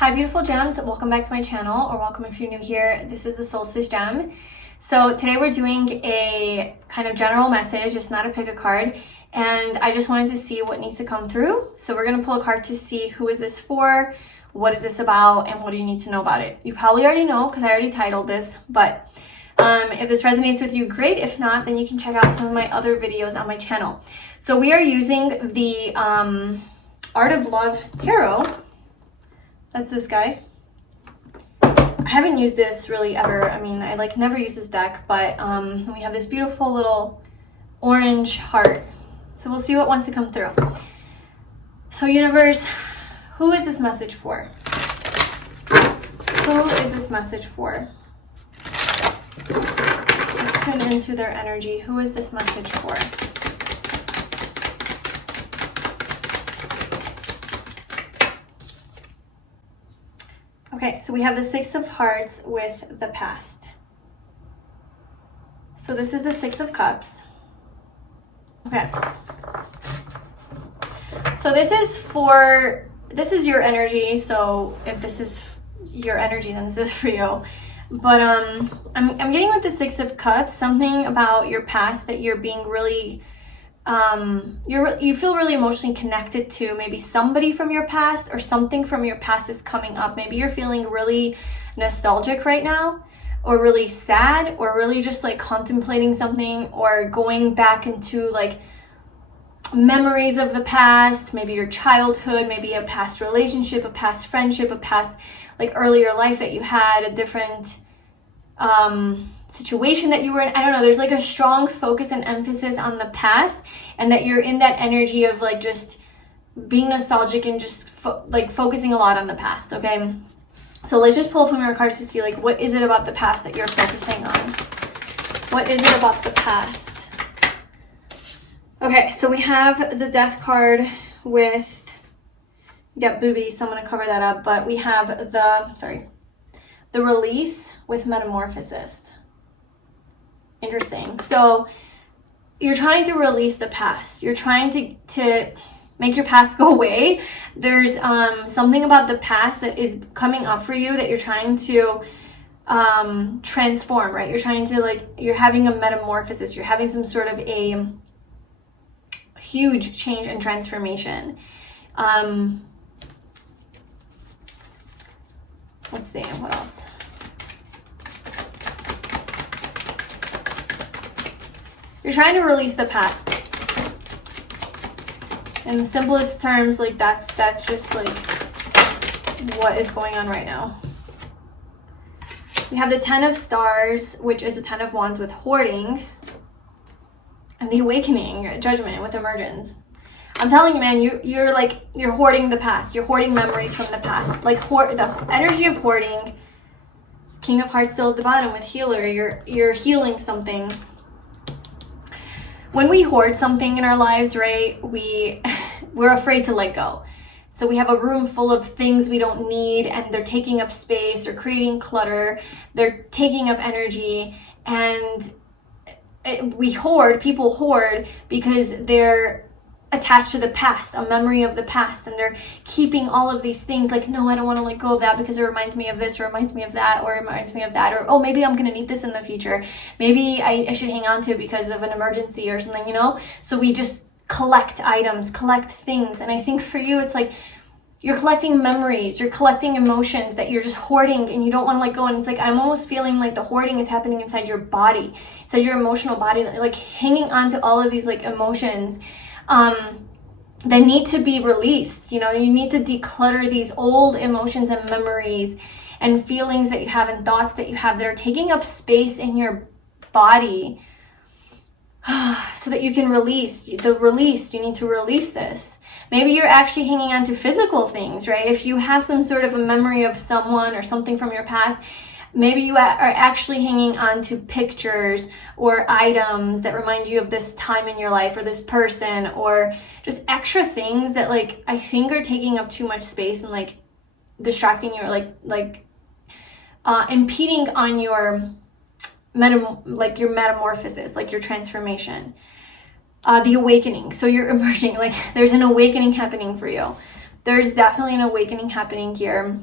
Hi beautiful gems, welcome back to my channel, or welcome if you're new here. This is the Solstice Gem. So today we're doing a kind of general message, it's not a pick a card, and I just wanted to see what needs to come through. So we're going to pull a card to see who is this for, what is this about, and what do you need to know about it. You probably already know because I already titled this, but if this resonates with you, great. If not, then you can check out some of my other videos on my channel. So we are using the Art of Love Tarot. That's this guy. I haven't used this really ever. I mean, I never use this deck, but we have this beautiful little orange heart. So we'll see what wants to come through. So universe, who is this message for? Who is this message for? Let's tune into their energy. Who is this message for? Okay, so we have the Six of Hearts with the past. So this is the Six of Cups. Okay. So this is your energy. So if this is your energy, then this is for you. But I'm getting with the Six of Cups, something about your past that you're being really you feel really emotionally connected to. Maybe somebody from your past or something from your past is coming up. Maybe you're feeling really nostalgic right now, or really sad, or really just like contemplating something, or going back into like memories of the past, maybe your childhood, maybe a past relationship, a past friendship, a past like earlier life that you had, a different situation that you were in. I don't know, there's like a strong focus and emphasis on the past, and that you're in that energy of like just being nostalgic and just focusing a lot on the past. Okay, so let's just pull from your cards to see like what is it about the past that you're focusing on. What is it about the past? Okay, so we have the Death card with, you got boobies, so I'm going to cover that up, but we have the Release with Metamorphosis. Interesting. So you're trying to release the past. You're trying to make your past go away. There's something about the past that is coming up for you that you're trying to transform, right? You're trying to you're having a metamorphosis. You're having some sort of a huge change and transformation. Let's see, what else? You're trying to release the past. In the simplest terms, like that's just like what is going on right now. We have the Ten of Stars, which is the Ten of Wands with hoarding, and the Awakening, Judgment with emergence. I'm telling you, man, you're hoarding the past. You're hoarding memories from the past. Like the energy of hoarding. King of Hearts still at the bottom with healer. You're healing something. When we hoard something in our lives, right, we're afraid to let go. So we have a room full of things we don't need, and they're taking up space, they're creating clutter, they're taking up energy, and people hoard because they're attached to the past, a memory of the past, and they're keeping all of these things like, no, I don't want to let go of that because it reminds me of this, or reminds me of that, or it reminds me of that, or oh, maybe I'm going to need this in the future. Maybe I should hang on to it because of an emergency or something, you know? So we just collect items, collect things. And I think for you, it's like you're collecting memories, you're collecting emotions that you're just hoarding and you don't want to let go. And it's like, I'm almost feeling like the hoarding is happening inside your body, inside your emotional body, like hanging on to all of these like emotions that need to be released. You know, you need to declutter these old emotions and memories and feelings that you have and thoughts that you have that are taking up space in your body, so that you can release. You need to release this. Maybe you're actually hanging on to physical things, right? If you have some sort of a memory of someone or something from your past, maybe you are actually hanging on to pictures or items that remind you of this time in your life, or this person, or just extra things that like I think are taking up too much space and like distracting you, or impeding on your metamorphosis, like your transformation. The awakening. So you're emerging, like there's an awakening happening for you. There's definitely an awakening happening here.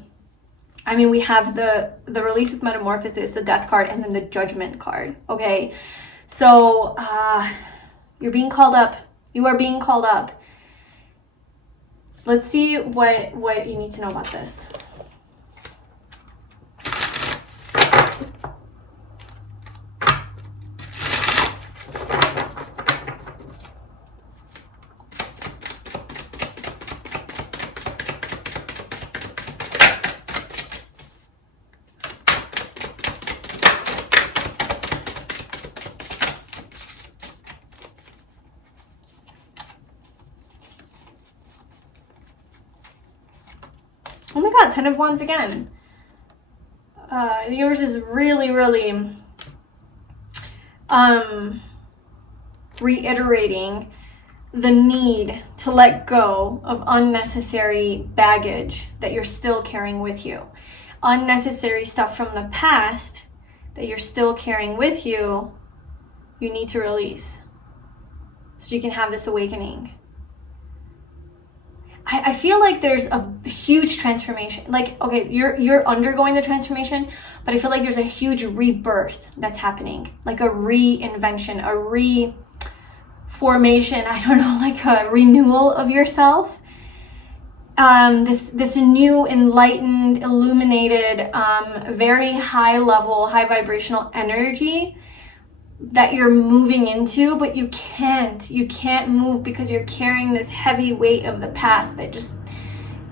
I mean, we have the release with Metamorphosis, the Death card, and then the Judgment card, okay? So, you're being called up. You are being called up. Let's see what you need to know about this. Oh my god, 10 of Wands again. Yours is really, really reiterating the need to let go of unnecessary baggage that you're still carrying with you. Unnecessary stuff from the past that you're still carrying with you, you need to release so you can have this awakening. I feel like there's a huge transformation. Like, okay, you're undergoing the transformation, but I feel like there's a huge rebirth that's happening. Like a reinvention, a reformation, I don't know, like a renewal of yourself. This new enlightened, illuminated, very high level, high vibrational energy that you're moving into, but you can't move because you're carrying this heavy weight of the past that just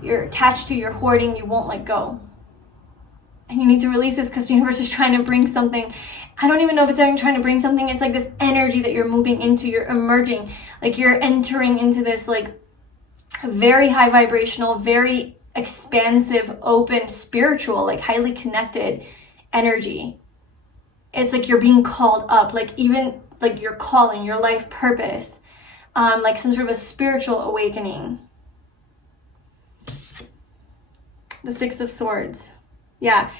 you're attached to, you're hoarding, you won't let go. And you need to release this because the universe is trying to bring something. I don't even know if it's even trying to bring something. It's like this energy that you're moving into, you're emerging, like you're entering into this like very high vibrational, very expansive, open, spiritual, like highly connected energy. It's like you're being called up, like even like your calling, your life purpose, like some sort of a spiritual awakening. The Six of Swords. Yeah.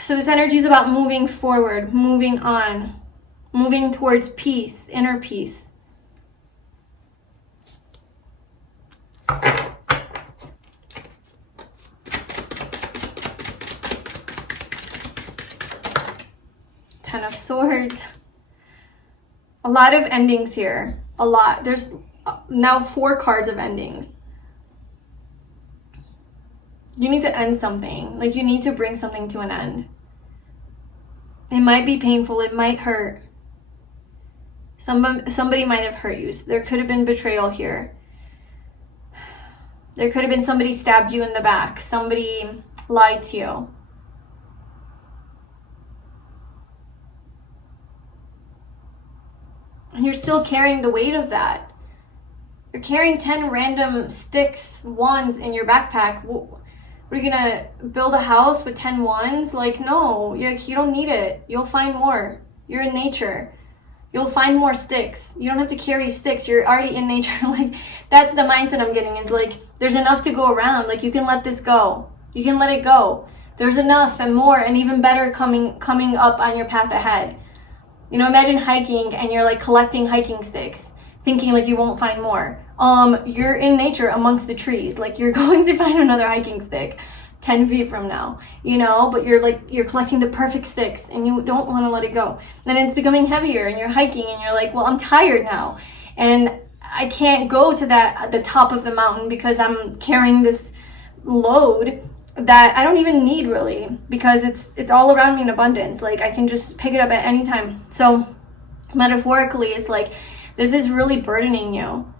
So this energy is about moving forward, moving on, moving towards peace, inner peace. Ten of Swords. A lot of endings here. A lot. There's now 4 cards of endings. You need to end something. Like you need to bring something to an end. It might be painful. It might hurt. Somebody might have hurt you. There could have been betrayal here. There could have been somebody stabbed you in the back. Somebody lied to you. And you're still carrying the weight of that. You're carrying 10 random sticks, wands in your backpack. Are you gonna build a house with 10 wands? Like, no, you don't need it. You'll find more. You're in nature. You'll find more sticks. You don't have to carry sticks. You're already in nature. Like, that's the mindset I'm getting. Is like, there's enough to go around. Like, you can let this go. You can let it go. There's enough and more and even better coming up on your path ahead. You know, imagine hiking and you're like collecting hiking sticks, thinking like you won't find more. You're in nature amongst the trees. Like you're going to find another hiking stick 10 feet from now, you know, but you're collecting the perfect sticks and you don't want to let it go. Then it's becoming heavier and you're hiking and you're like, well, I'm tired now. And I can't go to the top of the mountain because I'm carrying this load that I don't even need really, because it's all around me in abundance. Like I can just pick it up at any time. So metaphorically, it's like this is really burdening you.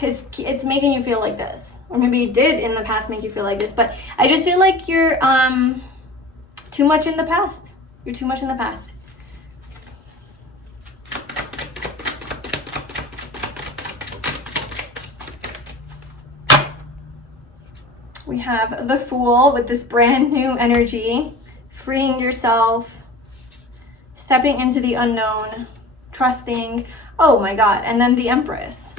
It's making you feel like this, or maybe it did in the past make you feel like this, but I just feel like you're too much in the past. You're too much in the past. We have the Fool with this brand new energy, freeing yourself, stepping into the unknown, trusting. Oh my God. And then the Empress.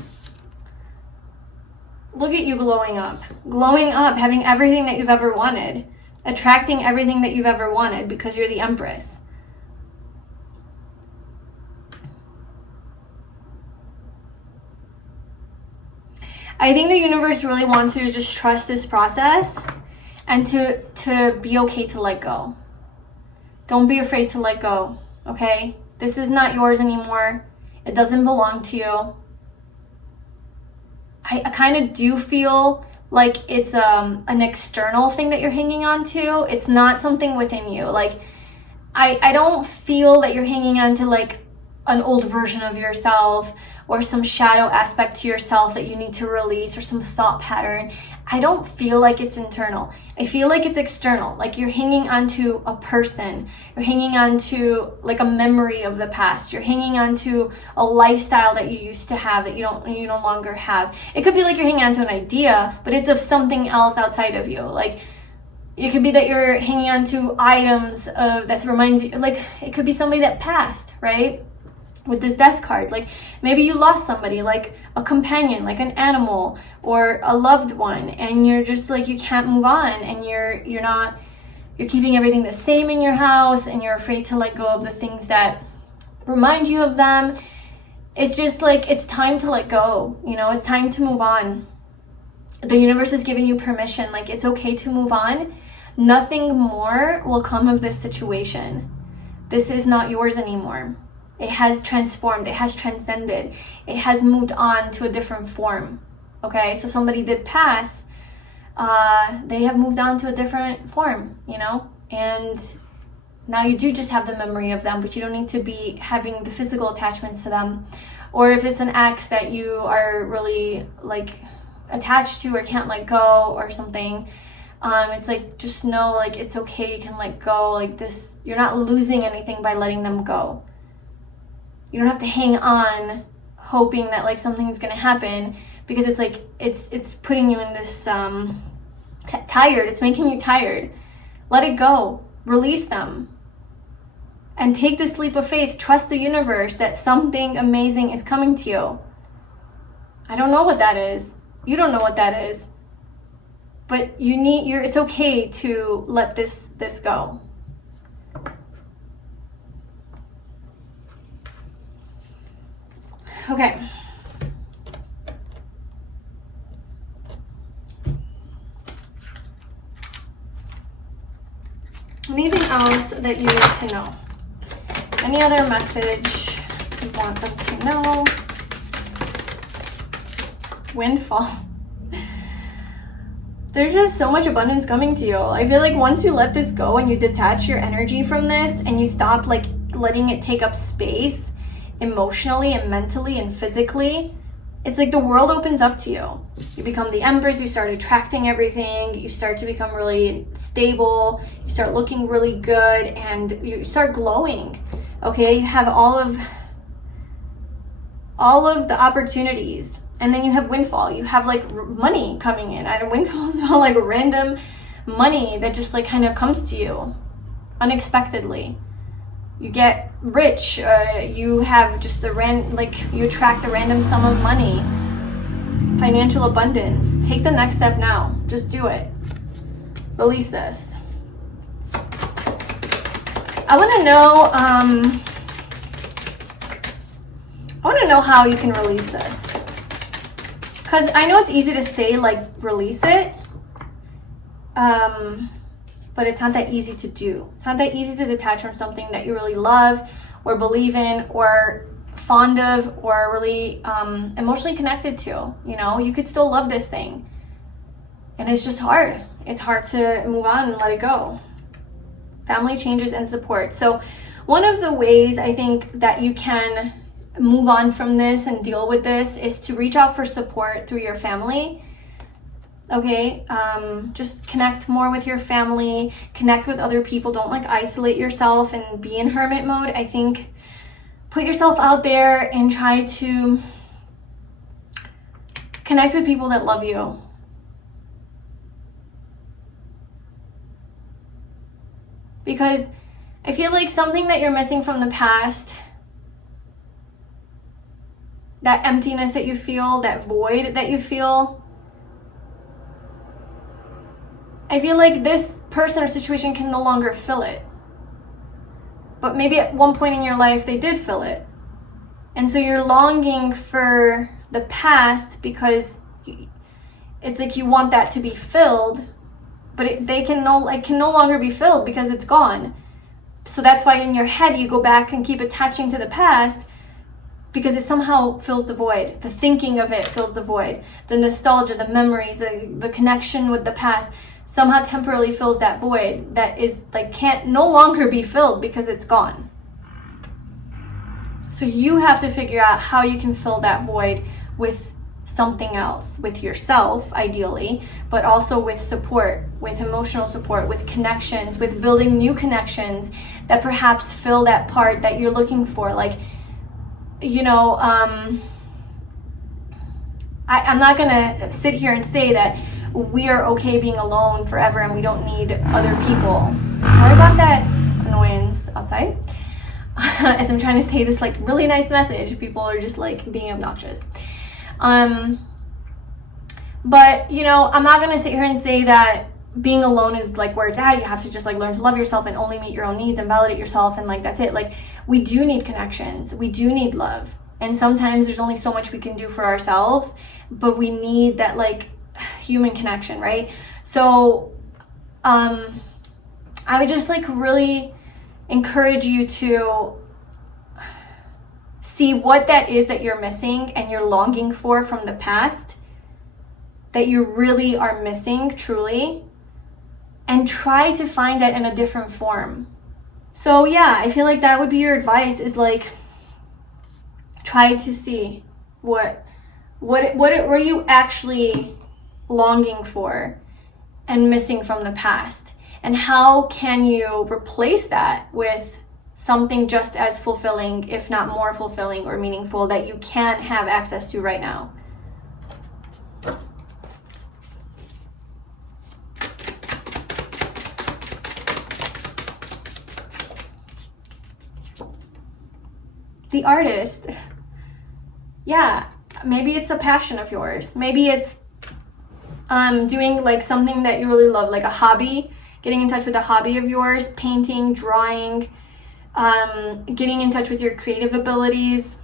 Look at you glowing up, having everything that you've ever wanted, attracting everything that you've ever wanted because you're the Empress. I think the universe really wants you to just trust this process and to be okay to let go. Don't be afraid to let go, okay? This is not yours anymore. It doesn't belong to you. I kind of do feel like it's an external thing that you're hanging on to. It's not something within you. Like, I don't feel that you're hanging on to like an old version of yourself or some shadow aspect to yourself that you need to release, or some thought pattern. I don't feel like it's internal. I feel like it's external. Like you're hanging on to a person. You're hanging on to like a memory of the past. You're hanging on to a lifestyle that you used to have that you no longer have. It could be like you're hanging on to an idea, but it's of something else outside of you. Like it could be that you're hanging on to items that reminds you, like it could be somebody that passed, right? With this death card, like maybe you lost somebody, like a companion, like an animal or a loved one, and you're just like, you can't move on, and you're keeping everything the same in your house, and you're afraid to let go of the things that remind you of them. It's just like, it's time to let go, it's time to move on. The universe is giving you permission, like it's okay to move on. Nothing more will come of this situation. This is not yours anymore. It has transformed, it has transcended, it has moved on to a different form, okay? So somebody did pass, they have moved on to a different form, and now you do just have the memory of them, but you don't need to be having the physical attachments to them. Or if it's an ex that you are really like attached to or can't let go or something, it's like, just know like it's okay, you can let go. Like this, you're not losing anything by letting them go. You don't have to hang on hoping that like something's gonna happen, because it's like it's putting you in this tired. It's making you tired. Let it go. Release them. And take this leap of faith. Trust the universe that something amazing is coming to you. I don't know what that is. You don't know what that is. But it's okay to let this go. Okay. Anything else that you need to know? Any other message you want them to know? Windfall. There's just so much abundance coming to you. I feel like once you let this go and you detach your energy from this and you stop like letting it take up space emotionally and mentally and physically, it's like the world opens up to you. You become the Empress, you start attracting everything, you start to become really stable, you start looking really good, and you start glowing. Okay, you have all of the opportunities. And then you have windfall. You have like money coming in. And windfall is about like random money that just like kind of comes to you unexpectedly. You get rich. You have just you attract a random sum of money. Financial abundance. Take the next step now. Just do it. Release this. I want to know how you can release this. Because I know it's easy to say, like, release it, but it's not that easy to do. It's not that easy to detach from something that you really love or believe in or fond of or really emotionally connected to. You could still love this thing. And it's just hard. It's hard to move on and let it go. Family changes and support. So one of the ways I think that you can move on from this and deal with this is to reach out for support through your family. Okay, just connect more with your family, connect with other people. Don't like isolate yourself and be in hermit mode. I think put yourself out there and try to connect with people that love you. Because I feel like something that you're missing from the past, that emptiness that you feel, that void that you feel, I feel like this person or situation can no longer fill it. But maybe at one point in your life, they did fill it. And so you're longing for the past because it's like you want that to be filled, but they can no longer be filled because it's gone. So that's why in your head you go back and keep attaching to the past, because it somehow fills the void. The thinking of it fills the void. The nostalgia, the memories, the connection with the past somehow temporarily fills that void that is like can't no longer be filled because it's gone. So you have to figure out how you can fill that void with something else, with yourself ideally, but also with support, with emotional support, with connections, with building new connections that perhaps fill that part that you're looking for. Like, you know, I'm not gonna sit here and say that we are okay being alone forever and we don't need other people. Sorry about that annoyance outside. As I'm trying to say this like really nice message, people are just like being obnoxious. But you know, I'm not gonna sit here and say that being alone is like where it's at. You have to just like learn to love yourself and only meet your own needs and validate yourself, and like that's it. Like, we do need connections, we do need love, and sometimes there's only so much we can do for ourselves, but we need that like human connection, right? So I would just like really encourage you to see what that is that you're missing and you're longing for from the past, that you really are missing truly, and try to find that in a different form. So yeah, I feel like that would be your advice, is like try to see what are you actually longing for and missing from the past, and how can you replace that with something just as fulfilling, if not more fulfilling or meaningful, that you can't have access to right now. The artist, yeah, maybe it's a passion of yours. Maybe it's doing like something that you really love, like a hobby, getting in touch with a hobby of yours, painting, drawing, getting in touch with your creative abilities.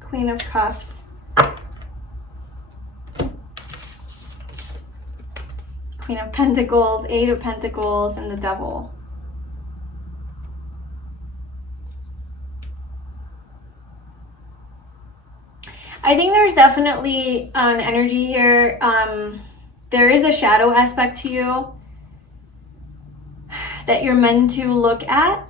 Queen of Cups. Queen of Pentacles, Eight of Pentacles, and the Devil. I think there's definitely an energy here. There is a shadow aspect to you that you're meant to look at,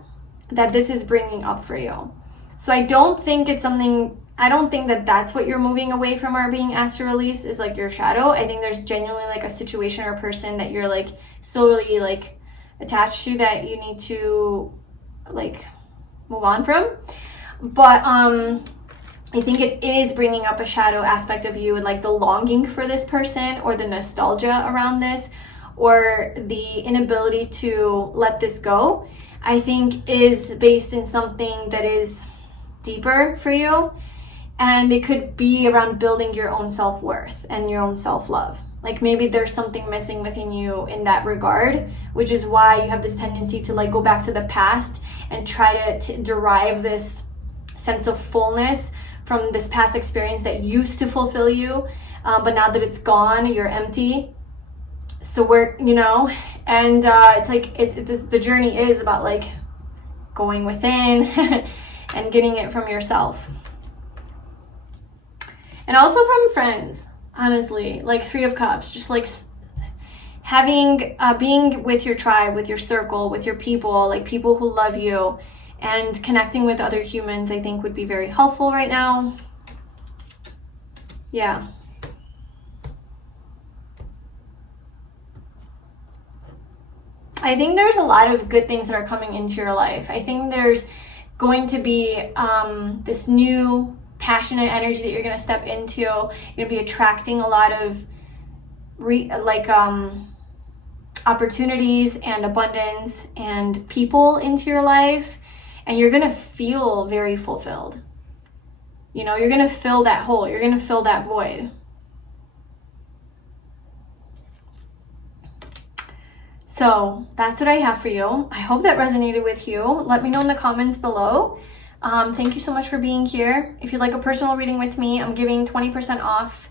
that this is bringing up for you. So I don't think it's something, I don't think that that's what you're moving away from or being asked to release, is like your shadow. I think there's genuinely like a situation or person that you're like still really like attached to, that you need to like move on from. But I think it is bringing up a shadow aspect of you, and like the longing for this person, or the nostalgia around this, or the inability to let this go, I think is based in something that is deeper for you. And it could be around building your own self-worth and your own self-love. Like maybe there's something missing within you in that regard, which is why you have this tendency to like go back to the past and try to derive this sense of fullness from this past experience that used to fulfill you. But now that it's gone, you're empty. So we're, you know, and it's like, the journey is about like going within and getting it from yourself. And also from friends, honestly, like Three of Cups, just like having, being with your tribe, with your circle, with your people, like people who love you, and connecting with other humans, I think would be very helpful right now. Yeah. I think there's a lot of good things that are coming into your life. I think there's going to be this new passionate energy that you're going to step into. You're going to be attracting a lot of opportunities and abundance and people into your life, and you're going to feel very fulfilled. You know, you're going to fill that hole, you're going to fill that void. So that's what I have for you. I hope that resonated with you. Let me know in the comments below. Thank you so much for being here. If you'd like a personal reading with me, I'm giving 20% off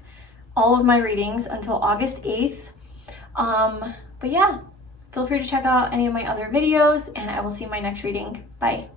all of my readings until August 8th. But yeah, feel free to check out any of my other videos, and I will see you in my next reading. Bye.